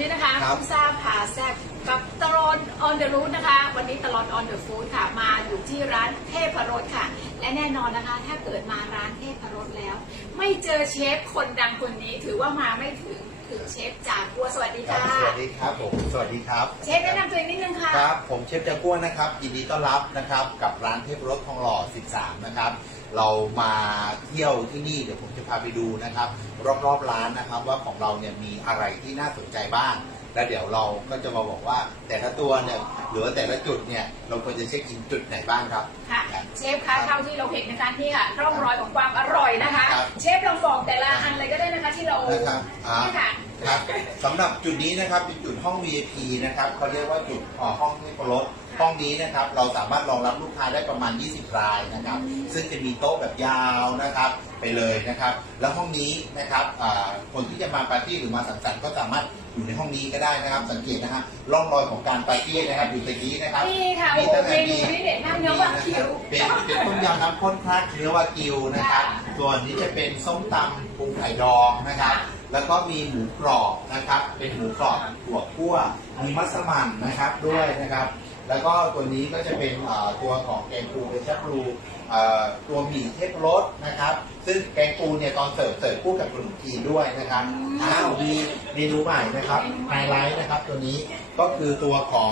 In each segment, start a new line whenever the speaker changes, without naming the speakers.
นี้นะคะ
ครับ
คุณทราบผ่าแซบกับตลอนออนเดอะรูทนะคะ วันนี้ตลอนออนเดอะฟู้ดค่ะ มาอยู่ที่ร้านเทพรสค่ะ และแน่นอนนะคะ ถ้าเกิดมาร้านเทพรสแล้ว ไม่เจอเชฟคนดังคนนี้ถือว่ามาไม่ถึงคือเชฟจา กกัวสวัสดี
ครับ
ค่ะ
สวัสดีครับผม สวัสดีครับ
เชฟแนะนำตัวเองนิดนึงค่ะ
ครับ ผมเชฟจักร้วนนะครับ ยินดีต้อนรับนะครับ กับร้านเทพรสทองหล่อ 13 นะครับ เรามาเที่ยวที่นี่ เดี๋ยวผมจะพาไปดูนะครับ รอบๆร้านนะครับ ว่าของเราเนี่ยมีอะไรที่น่าสนใจบ้าง แล้วเดี๋ยวเราก็จะมาบอกว่าแต่ละตัวเนี่ยหรือว่าแต่ละจุดเนี่ยเราควรจะเช็คอินจุดไหนบ้างครับ
ค่ะ เชฟคะเท่าที่เราเห็นนะคะนี่ค่ะร่องรอยของความอร่อยนะคะ
ครับ
เชฟลองบอกแต่ละอันเลยก็ได้นะคะที่เรา
นะครับอ่า
นี่ค่ะ
ครับสำหรับจุดนี้นะครับเป็นจุดห้อง VIP นะครับเขาเรียกว่าจุดเอ่อห้องเทพรสห้องนี้นะครับ เราสามารถรองรับลูกค้าได้ประมาณ 20 รายนะครับ ซึ่งจะมีโต๊ะแบบยาวนะครับไปเลยนะครับ แล้วห้องนี้นะครับอ่าคนที่จะมาปาร์ตี้หรือมาสังสรรค์ก็สามารถอยู่ในห้องนี้ก็ได้นะครับ สังเกตนะฮะร่องรอยของการปาร์ตี้นะครับอยู่ตรงนี้นะครับ
นี่ค่ะ
มี
โอ้โห
ตั้งแต่
เมนูนี้เด็ดมากเนื้อวากิว
เป็นเป็นต้มยำน้ำข้นคลักเนื้อวากิวนะครับ
ค่ะ
ส่วนนี้จะเป็นส้มตำปูไข่ดองนะครับ แล้วก็มีหมูกรอบนะครับ เป็นหมูกรอบถั่วคั่วมีมัสมั่นนะครับด้วยนะครับ แล้วก็ตัวนี้ก็จะเป็นตัวของแกงปูเป็นชักรูตัวหมี่เทพรสนะครับ ซึ่งแกงปูเนี่ยตอนเสิร์ฟเสิร์ฟคู่กับขนมจีนด้วยนะครับอ้าวมีเมนูใหม่นะครับไฮไลท์นะครับ ตัวนี้ก็คือตัวของ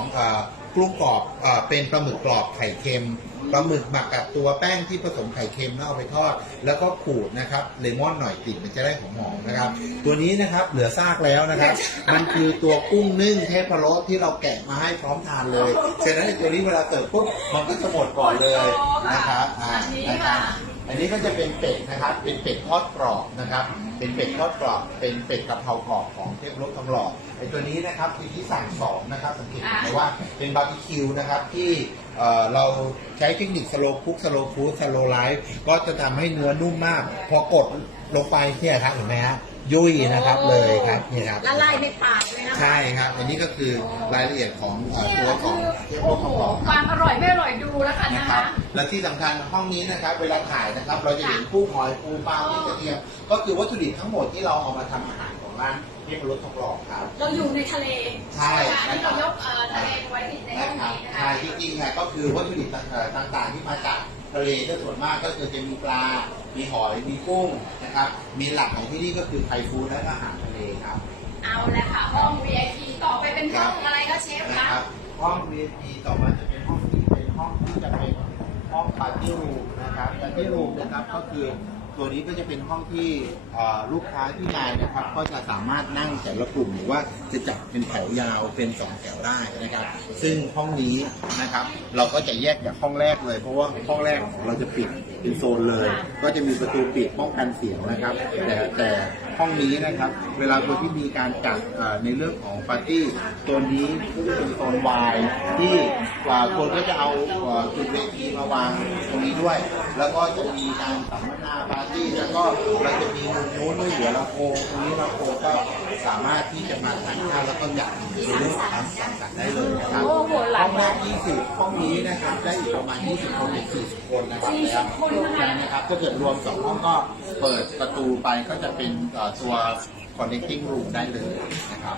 กลุ้งกรอบเอ่อเป็นปลาหมึกกรอบไข่เค็มปลาหมึกหมักกับตัวแป้งที่ผสมไข่เค็มแล้วเอาไปทอด แล้วก็ขูดนะครับเลมอนหน่อยกลิ่นมันจะได้หอมๆนะครับ ตัวนี้นะครับเหลือซากแล้วนะครับ มันคือตัวกุ้งนึ่งเทพรสที่เราแกะมาให้พร้อมทานเลยฉะนั้นไอ้ตัวนี้เวลาเสิร์ฟปุ๊บมันก็จะหมดก่อนเลยนะครับอ่า
อันนี้
ก็จะเป็นเป็ดนะครับ เป็นเป็ดทอดกรอบนะครับ เป็นเป็ดทอดกรอบ เป็นเป็ดกะเพรากรอบของเทพรสทองหล่อไอตัวนี้นะครับคือที่สั่งสองนะครับสังเกตเห็นไหมว่าเป็นบาร์บีคิวนะครับที่ เอ่อเราใช้เทคนิคสโลคุกสโลฟูดสโลไลฟ์ก็จะทำให้เนื้อนุ่มมาก พอกดลงไปเนี่ยครับเห็นไหมฮะยุ่ยนะครับเลยครับนี่ครับ
ละลายในปากเลยนะคะ
ใช่ครับอันนี้ก็คือรายละเอียดของเอ่อ
เนี่ย
ตัวข
คื
อง
อ
เทพร
โอ้
ส
โห
ทองหล่อ
ค
ครับ
วามอร่อยไม่อร่อยดูแล้วกันนะ
นะครั
คะ
บและที่สำคัญห้องนี้นะครับ เวลาถ่ายนะครับ เราจะเห็นกุ้งหอยปูปลาที่กระเทียมก็คือวัตถุดิบทั้งหมดที่เราเอามาทำอาหาร ของร้านเทพรสทองหล่อครับ
เราอยู่ในทะเล
ใช่
ไหมคะอันนี้เรายกเอ่อทะเลไว้ที่ในห้อง
นะครับ
นี้นะ
ใช่
คะ
จริงๆเนี่ยก็คือวัตถุดิบต่างๆ ที่มาจากทะเลถ้าส่วนมากก็คือจะมีปลา มีหอย มีกุ้งนะครับ มีหลักของที่นี่ก็คือไทยฟู้ดและอาหารทะเลครับ
เอาละค่ะ ห้อง VIP ต่อไปเป็นห้องอะไรคะเชฟ
นะ
คะ
ครับห้อง VIP ต่อมาจะเป็นห้องที่เป็นห้องที่จะเป็นห้องปาร์ตี้รูมนะครับปาร์ตี้รูมนะครับก็คือ ตัวนี้ก็จะเป็นห้องที่อ่อลูกค้าที่มานะครับ ก็จะสามารถนั่งแต่ละกลุ่มหรือว่าจะจัดเป็นแถวยาวเป็นสองแถวได้นะครับ ซึ่งห้องนี้นะครับ เราก็จะแยกจากห้องแรกเลย เพราะว่าห้องแรกเราจะปิดเป็นโซนเลย ก็จะมีประตูปิดป้องกันเสียงนะครับ แต่แต่ห้องนี้นะครับ เวลาคนที่มีการจัดเอ่อในเรื่องของปาร์ตี้ตัวนี้ก็จะเป็นโซนวายที่กว่าคนก็จะเอาเอ่อจุดเวทีมาวางตรงนี้ด้วย แล้วก็จะมีการสัมมนาปาร์ ตี้แล้วก็เราจะมีมุมนู้นด้วยเหลือลำโพงตรงนี้ลำโพงก็สามารถที่จะมาทานข้าวแล้วก็อยากในเรื่องของการสังสรรค์ได้เลยนะครับ
โอ้โหหลา
ห้
ก
อง
ห
แร
ลาย
ก20ห้องนี้นะครับได้อีกประมาณ 20 คนถึง40 คนนะครับ
40คนนะคะ
นะครับถ้าเกิดรวม2ห้องก็เปิดประตูไปก็จะเป็นเอ่อตัว connecting room ได้เลยนะครับ